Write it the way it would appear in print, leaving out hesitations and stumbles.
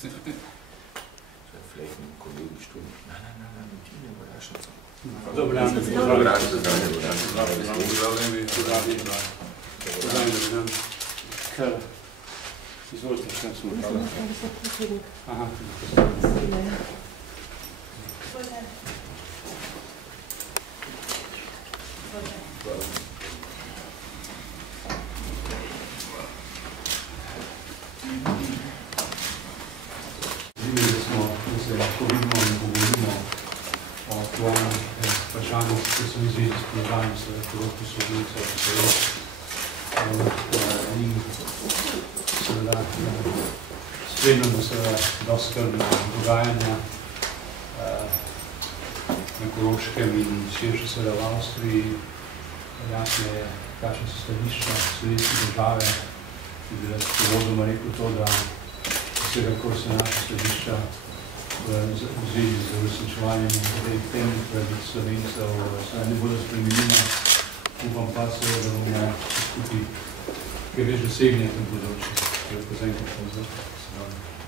Vielleicht ein Kollegenstuhl. Nein, mit Ihnen überraschen. Dobar dan. Izvolite, šta smo upravo? Aha. Videli smo, da se lahko vidimo in govorimo o aktualnih vprašanjih, ki so v zvezi s položajem koroških sodnikov in seveda spremljamo seveda dosti skrbna dogajanja na Koroškem in širše seveda v Avstriji. Jasno je, kakšne so stališča slovenske države, ki bi jaz povodoma rekel to, da vsekakor se naše stališča v zvezi z uresničevanjem temeljnih pravic Slovencev ne bodo spremenila. Upam pa seveda, da bomo skupaj kaj več dosegli na tem področju. Zaenkrat pa zdaj.